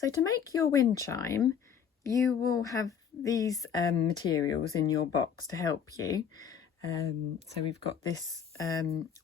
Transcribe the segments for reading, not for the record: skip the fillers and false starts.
So to make your wind chime, you will have these materials in your box to help you. So we've got this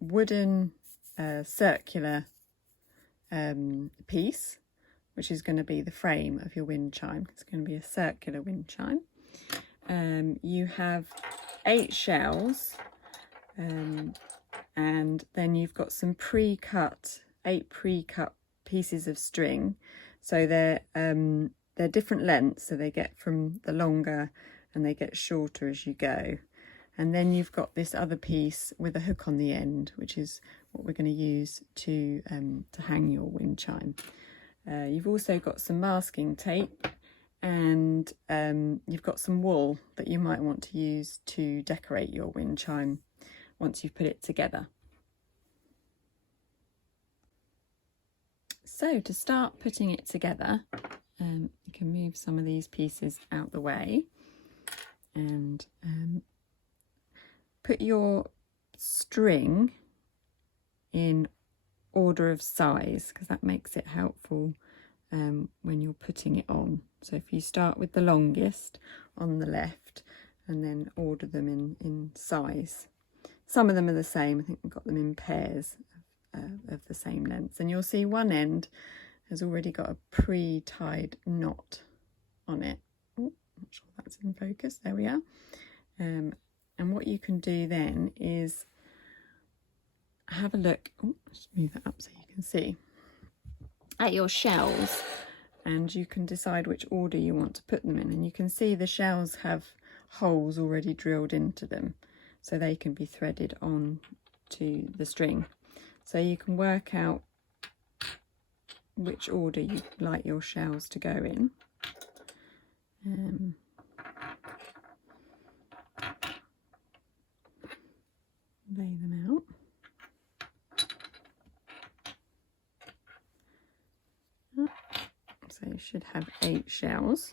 wooden circular piece, which is going to be the frame of your wind chime. It's going to be a circular wind chime. You have 8 shells, and then you've got some eight pre-cut pieces of string. So they're different lengths, so they get from the longer and they get shorter as you go. And then you've got this other piece with a hook on the end, which is what we're going to use to hang your wind chime. You've also got some masking tape, and you've got some wool that you might want to use to decorate your wind chime once you've put it together. So to start putting it together, you can move some of these pieces out the way and put your string in order of size, because that makes it helpful when you're putting it on. So if you start with the longest on the left and then order them in size. Some of them are the same. I think we've got them in pairs of the same length, and you'll see one end has already got a pre-tied knot on it. Oh, not sure that's in focus. There we are. And what you can do then is have a look. Oh, let's move that up so you can see at your shells, and you can decide which order you want to put them in. And you can see the shells have holes already drilled into them, so they can be threaded on to the string. So you can work out which order you'd like your shells to go in. Lay them out. So you should have 8 shells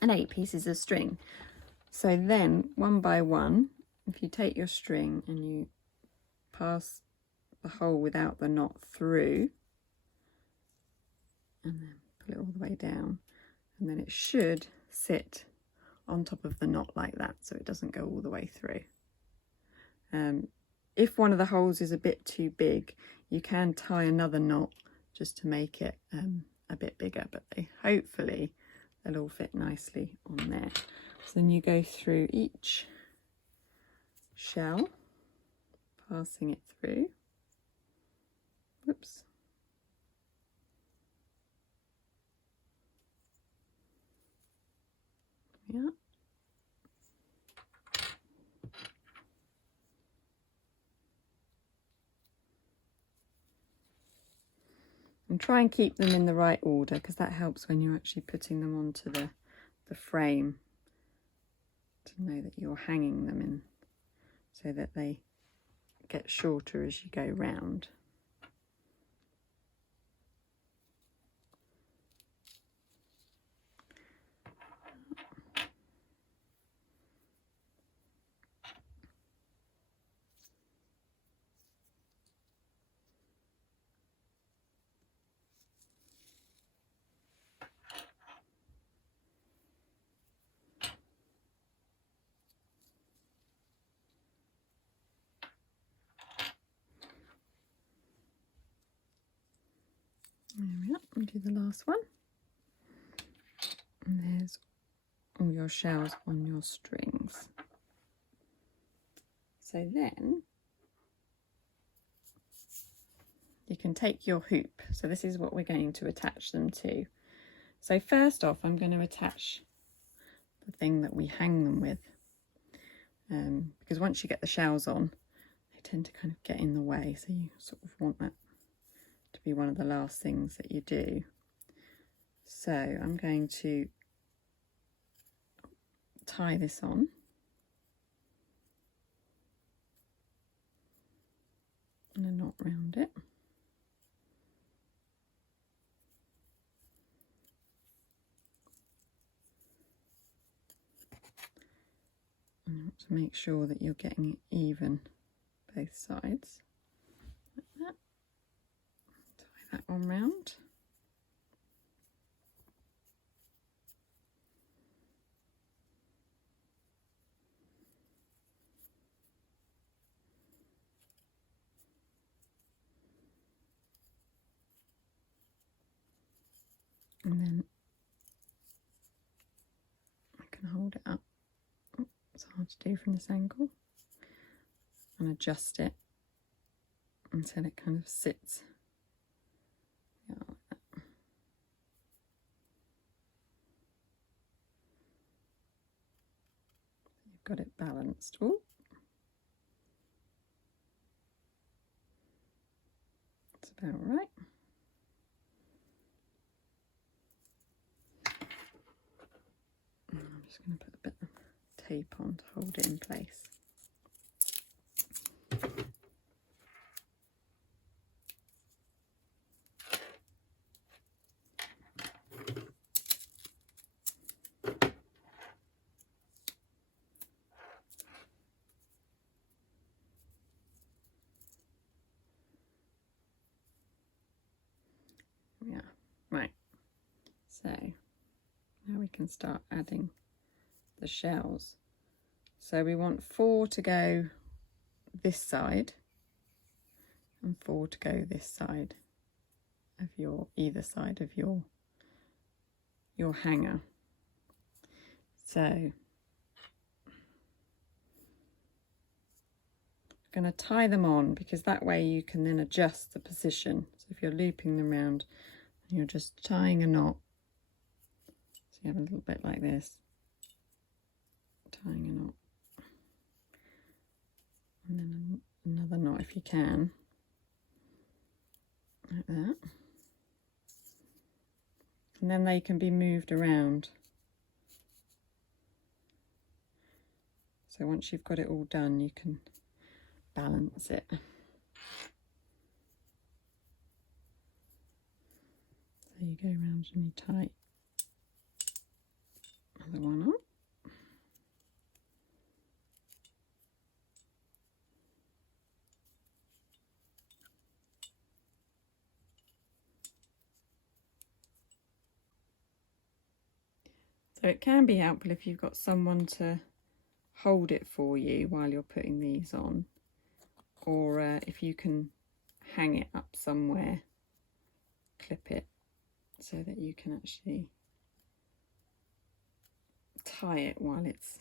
and 8 pieces of string. So then, one by one, if you take your string and you pass the hole without the knot through, and then pull it all the way down, and then it should sit on top of the knot like that, so it doesn't go all the way through. If one of the holes is a bit too big, you can tie another knot just to make it a bit bigger, but hopefully they'll all fit nicely on there. So then you go through each shell, passing it through. Whoops. Yeah. And try and keep them in the right order, because that helps when you're actually putting them onto the frame, to know that you're hanging them in so that they get shorter as you go round. There we are, and do the last one. And there's all your shells on your strings. So then you can take your hoop. So this is what we're going to attach them to. So first off, I'm going to attach the thing that we hang them with, because once you get the shells on, they tend to kind of get in the way, so you sort of want that to be one of the last things that you do. So I'm going to tie this on. And a knot round it. And you want to make sure that you're getting it even both sides. Like that. Tie that one round. And then I can hold it up. Oh, it's hard to do from this angle. And adjust it until it kind of sits. Yeah, like that. You've got it balanced. Oh, that's about right. I'm just going to put a bit of tape on to hold it in place. Yeah, right. So now we can start adding the shells. So we want 4 to go this side and 4 to go this side of your, either side of your hanger. So I'm going to tie them on, because that way you can then adjust the position. So if you're looping them around and you're just tying a knot, so you have a little bit like this, tying a knot, and then another knot if you can, like that, and then they can be moved around. So once you've got it all done, you can balance it. So you go around and you tie another one on. So it can be helpful if you've got someone to hold it for you while you're putting these on, or if you can hang it up somewhere, clip it so that you can actually tie it while it's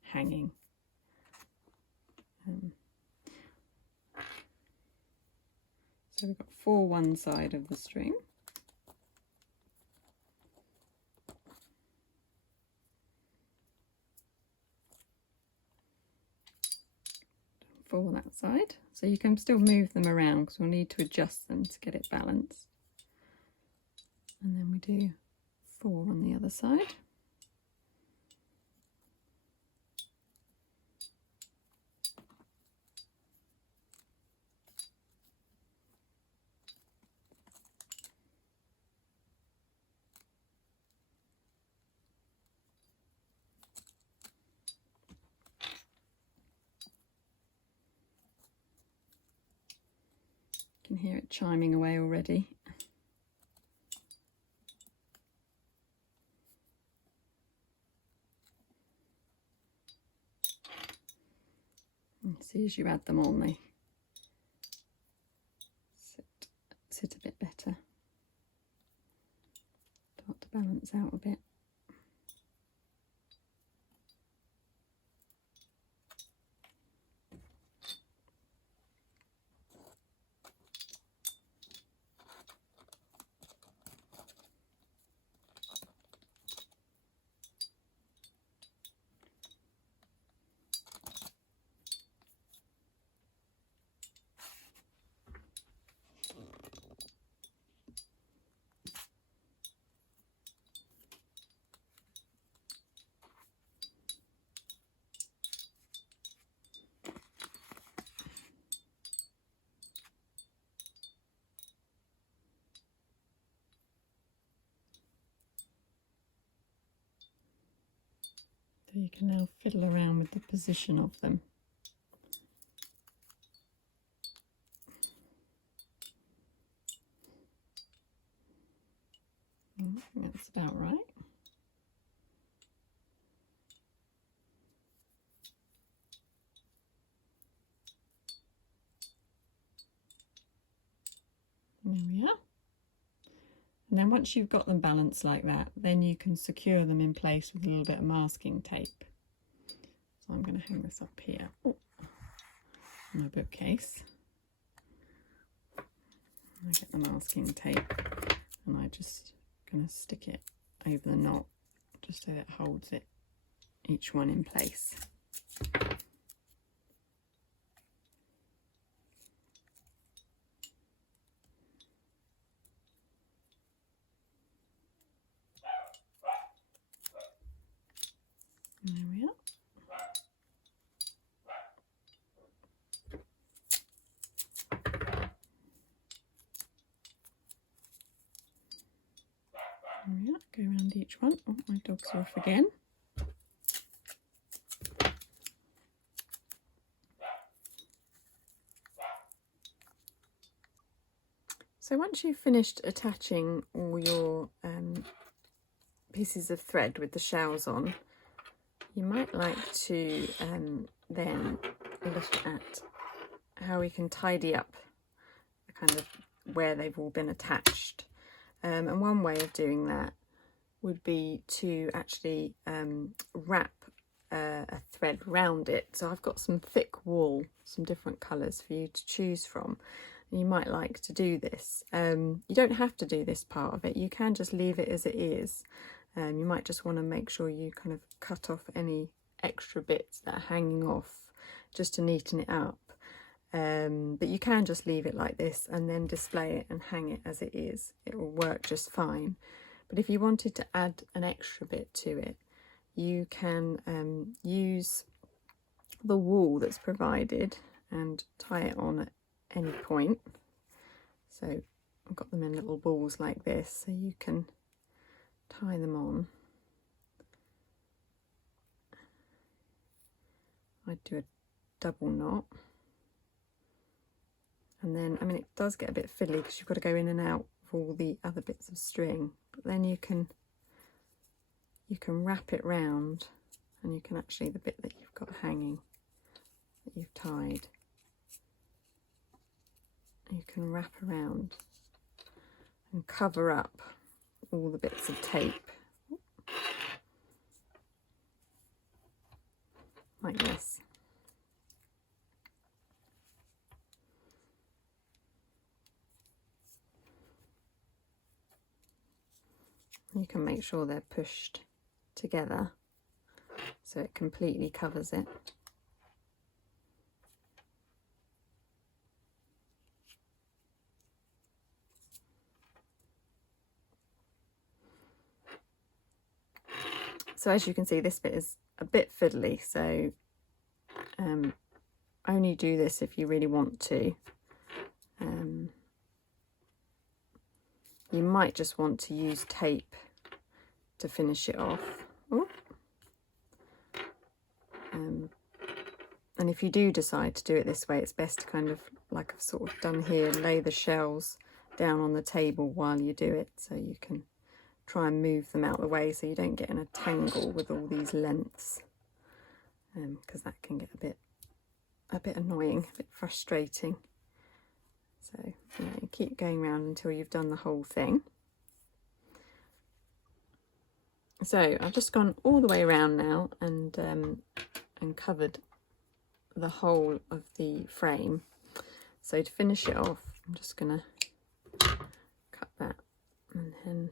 hanging. So we've got 4 one side of the string. 4 that side. So you can still move them around because we'll need to adjust them to get it balanced. And then we do 4 on the other side. You can hear it chiming away already. And see, as you add them on, they sit a bit better. Start to balance out a bit. So you can now fiddle around with the position of them. I think that's about right. There we are. And then once you've got them balanced like that, then you can secure them in place with a little bit of masking tape. So I'm going to hang this up here on my bookcase. I get the masking tape and I just going to stick it over the knot just so that it holds it, each one in place. There we are. There we are. Go around each one. Oh, my dog's off again. So once you've finished attaching all your pieces of thread with the shells on, you might like to then look at how we can tidy up the kind of where they've all been attached. And one way of doing that would be to actually wrap a thread round it. So I've got some thick wool, some different colours for you to choose from. You might like to do this. You don't have to do this part of it. You can just leave it as it is. You might just want to make sure you kind of cut off any extra bits that are hanging off just to neaten it up. But you can just leave it like this and then display it and hang it as it is. It will work just fine. But if you wanted to add an extra bit to it, you can use the wool that's provided and tie it on at any point. So I've got them in little balls like this, so you can tie them on. I'd do a double knot, and then, I mean, it does get a bit fiddly because you've got to go in and out of all the other bits of string, but then you can wrap it round, and you can actually, the bit that you've got hanging that you've tied, you can wrap around and cover up all the bits of tape like this. You can make sure they're pushed together so it completely covers it. So as you can see, this bit is a bit fiddly, so only do this if you really want to. You might just want to use tape to finish it off. And if you do decide to do it this way, it's best to kind of, like I've sort of done here, lay the shells down on the table while you do it, so you can try and move them out of the way so you don't get in a tangle with all these lengths, because that can get a bit annoying, a bit frustrating. So yeah, you keep going around until you've done the whole thing. So I've just gone all the way around now and covered the whole of the frame. So to finish it off, I'm just gonna cut that and then,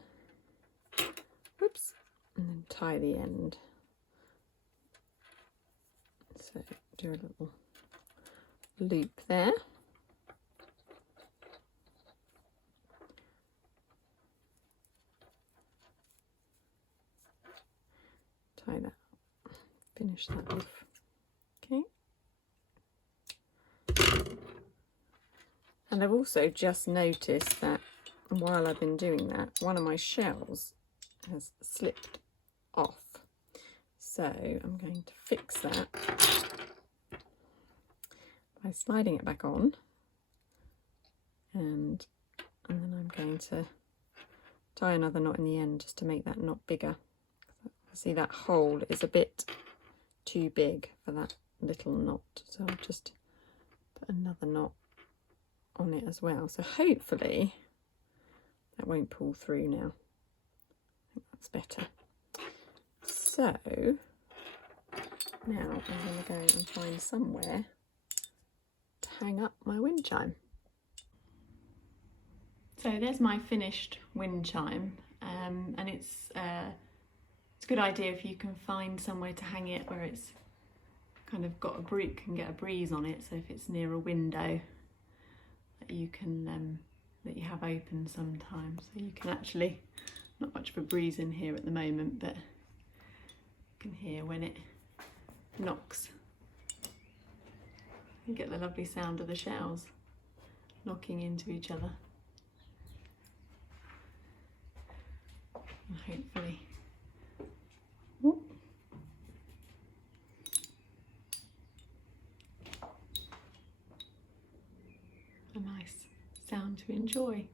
whoops, and then tie the end. So do a little loop there. Tie that up, finish that off. Okay. And I've also just noticed that while I've been doing that, one of my shells has slipped off. So I'm going to fix that by sliding it back on, and then I'm going to tie another knot in the end just to make that knot bigger. See, that hole is a bit too big for that little knot, so I'll just put another knot on it as well. So hopefully That won't pull through now. I think that's better. So now I'm going to go and find somewhere to hang up my wind chime. So there's my finished wind chime, and it's a good idea if you can find somewhere to hang it where it's kind of got can get a breeze on it. So if it's near a window that you can that you have open sometimes, so you can actually, not much of a breeze in here at the moment, but you can hear when it knocks. You get the lovely sound of the shells knocking into each other. And hopefully, a nice sound to enjoy.